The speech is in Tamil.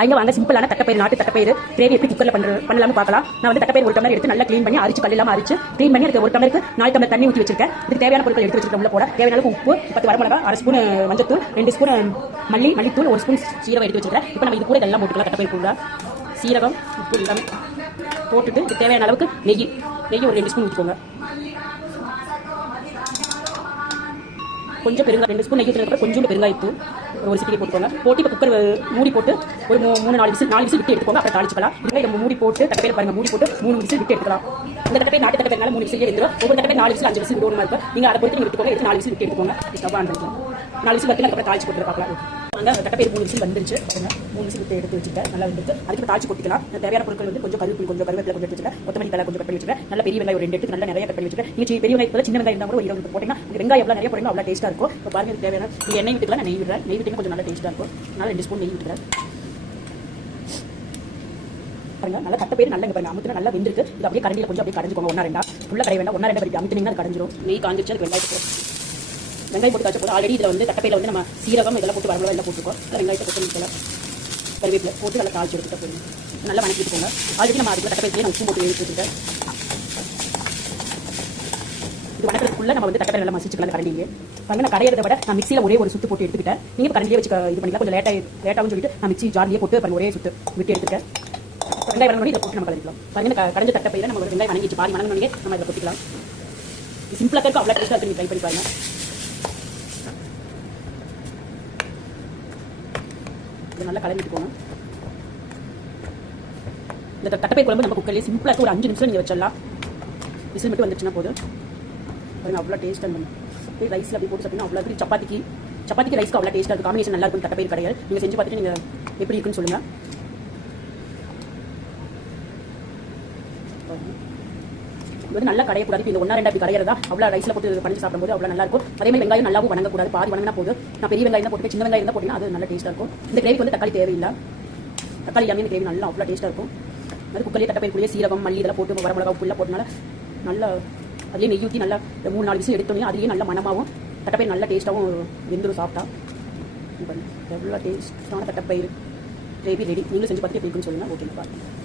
அங்க வாங்க சிம்பிளான தட்டப்பயிர் நாட்டு தட்டப்பயிர் கிரேவி எப்படி குக்கர்ல பண்ற பண்ணலாம்னு பார்க்கலாம். நான் வந்து தட்டப்பயிர் ஒரு டம்ளர் எடுத்து நல்லா க்ளீன் பண்ணி அரிச்சு கல் அரிச்சு க்ளீன் பண்ணி அதுக்கு ஒரு டம்ளருக்கு நாலு டம்ளர் தண்ணி ஊற்றி வச்சிருக்கேன். இதுக்கு தேவையான பொருட்கள் எடுத்து வச்சிருக்கேன் உள்ள போட. தேவையான உப்பு பத்து வரமிளகா அரை ஸ்பூன் மஞ்சத்தூள் ரெண்டு ஸ்பூன் மல்லி மல்லித்தூள் ஒரு ஸ்பூன் சீரகம் எடுத்து வச்சிருக்கேன். இப்போ நம்ம இது கூட இதெல்லாம் போட்டுக்கலாம் தட்டப்பயிர் கூட சீரகம் உப்பு எல்லாமே போட்டுட்டு தேவையான அளவுக்கு நெய். நெய் ஒரு ரெண்டு ஸ்பூன் ஊற்றிக்கோங்க கொஞ்சம் பெருங்காயம் ரெண்டு ஸ்பூன் நெய் ஊற்றினதுக்கு கொஞ்சம் பெருங்காயத்தூள் ஒரு சிட்டிகை போட்டுக்கோங்க. போட்டு இப்போ குக்கர் மூடி போட்டு ஒரு மூணு நாலு விசில் நாலு விசில் விட்டு எடுத்துக்கோங்க. அப்புறம் தாளிச்சுக்கலாம். இல்லை நம்ம மூடி போட்டு தட்டையில் பாருங்க மூடி போட்டு மூணு விசில் விட்டு எடுத்துக்கலாம். இந்த தட்டப்பை நாட்டு தட்டப்பைனால மூணு விசில் எடுத்துரும் ஒவ்வொரு தட்டப்பை நாலு விசில் அஞ்சு விசில் விடுவோம் இருக்கும் நீங்கள் அதை பொறுத்து நீங்கள் எடுத்துக்கோங்க எடுத்து நாலு விசில் விட்டு எடுத்துக்கோங்க. நாலு விசில் வச்சு அதுக்கப்புறம் தாளிச்சு போட்டு பார்க்கலாம். அங்கே தட்டப்பை மூணு விசில் வந்துருச்சு. பாருங்க. மூணு விசில் விட்டு எடுத்து வச்சுட்டேன். நல்லா வந்துட்டு அதுக்கு தாளிச்சு கொட்டிக்கலாம். இந்த தேவையான பொருட்கள் வந்து கொஞ்சம் கருவேப்பிலை கொஞ்சம் கருவேப்பிலை கொஞ்சம் எடுத்து வச்சுருக்கேன் கொத்தமல்லி தலை கொஞ்சம் கட் பண்ணி வச்சுருக்கேன் நல்ல பெரிய வெங்காயம் ஒரு ரெண்டு எடுத்து நல்லா நிறைய கட் பண்ணி வச்சுருக்கேன் நீங்கள் பெரிய வெங்காயத்தில் சின்ன வெங்காயம் இருந்தால் கூட ஒரு இருபது போட்டிங்கன்னா வெங்காயம் எவ்வளோ நிறைய போட்டிங்கன்னா அவ்வளோ டேஸ்ட்டாக இருக்கும். இப்போ பாருங்க தேவையான நீங்கள் எண்ணெய் விட்டுக்கலாம். நெய் விடுறேன். நெய் விட்டிங்கன்னா கொஞ்சம் நல்லா டேஸ்ட்டாக இருக்கும். நல்லா ரெண்டு ஸ்பூன் நெய் விட்டுறேன் பாருங்க நல்லா தட்ட பேர் நல்லா இங்க பாருங்க. அமுத்துனா நல்லா வெந்திருக்கு. இது அப்படியே கரண்டியில் கொஞ்சம் அப்படியே கரைஞ்சிக்கோங்க ஒன்றா ரெண்டா. ஃபுல்லாக கடை வேண்டாம். ஒன்றா ரெண்டு வரைக்கும் அமுத்துனீங்கன்னா அது கரைஞ்சிரும் நெய் காஞ்சிச்சு அதுக்கு வெங்காயத்தை வெங்காயம் போட்டு காய்ச்ச போது ஆல்ரெடி இதில் வந்து தட்டப்பையில் வந்து நம்ம சீரகம் இதெல்லாம் போட்டு வரமிளகா எல்லாம் போட்டுருக்கோம். வெங்காயத்தை கொத்தமல்லி கருவேப்பிலை போட்டு நல்லா காய்ச்சி எடுத்துட்டு போயிருங்க நல்லா வணக்கிட்டுக்கோங்க ஆல்ரெடி நம்ம அதுக்குள்ள தட்டப்பையிலே நான் உப்பு போட்டு வேவிச்சு இது வணக்கத்துக்குள்ள நம்ம வந்து தட்டப்பை நல்லா மசிச்சுக்கலாம் அந்த பாருங்க நான் கரையிறத விட நான் மிக்சியில் ஒரே ஒரு சுத்து போட்டு எடுத்துக்கிட்டேன். நீங்கள் கரண்டியே கரண்டிலே வச்சு இது பண்ணிக்கலாம் கொஞ்சம் லேட்டாக லேட்டாகவும் சொல்லிட்டு நான் மிக்சி ஜார்லேயே போட்டு பாருங்க ஒரே சுத்து விட்டு எடுத்துருக்கேன் வெங்காயம் வணங்கி இதை போட்டு நம்ம கலந்துக்கலாம். பாருங்க கடைஞ்ச தட்டப்பையில் நம்ம ஒரு வெங்காயம் வணங்கிச்சு பாதி வணங்கினே நம்ம இதை கொட்டிக்கலாம் சிம்பிளாக இருக்கும். அவ்வளோ டேஸ்ட்டாக இருக்கு ட்ரை பண்ணி பாருங்க. இது நல்லா கலந்துட்டு போகணும். இந்த தட்டப்பை குழம்பு நம்ம குக்கர்லேயே சிம்பிளாக ஒரு அஞ்சு நிமிஷம் நீங்கள் வச்சிடலாம். விசில் மட்டும் வந்துச்சுன்னா போதும். பாருங்க அவ்வளோ டேஸ்ட்டாக இருக்கும் அப்படியே ரைஸில் அப்படி போட்டு சாப்பிட்டீங்கன்னா அவ்வளோ எப்படி சப்பாத்திக்கு சப்பாத்திக்கு ரைஸ்க்கு அவ்வளோ டேஸ்ட்டாக இருக்கும். காம்பினேஷன் நல்லா இருக்கும் தட்டப்பயிர் கடைகள். நீங்கள் செஞ்சு பார்த்துட்டு நீங்கள் எப்படி இருக்குன்னு சொல்லுங்கள் இது வந்து நல்லா கடையக்கூடாது. இப்போ இந்த ஒன்றா ரெண்டு அப்படி கடையிறதா அவ்வளோ ரைஸில் போட்டு பண்ணி சாப்பிடும்போது அவ்வளோ நல்லா இருக்கும். அதே மாதிரி வெங்காயம் நல்லாவும் வணங்கக்கூடாது. பாதி வணங்கினா போது நான் பெரிய வெங்காயம் தான் போட்டு சின்ன வெங்காயம் தான் போட்டிங்கன்னா அது நல்ல டேஸ்ட்டாக இருக்கும். இந்த கிரேவி வந்து தக்காளி தேவையில்லை. தக்காளி எல்லாமே இந்த கிரேவி நல்லா அவ்வளோ டேஸ்ட்டாக இருக்கும். அது குக்கர்லேயே தட்டப்பை கூடிய சீரகம் மல்லி இதெல்லாம் போட்டு வர மிளகா உள்ள போட்டனால நல்லா அதுலேயே நெய் ஊற்றி நல்லா மூணு நாலு விசில் எடுத்தோன்னே அதுலேயே நல்லா மனமாகவும் தட்டப்பயிர் நல்லா டேஸ்ட்டாகவும் வெந்துடும் சாப்பிட்டா. எவ்வளோ டேஸ்ட்டான தட்டப்பயிர் கிரேவி ரெடி நீங்களும் செஞ்சு பார்த்துட்டு எப்படி இருக்குன்னு சொல்லுங்கள் ஓகே பாருங்க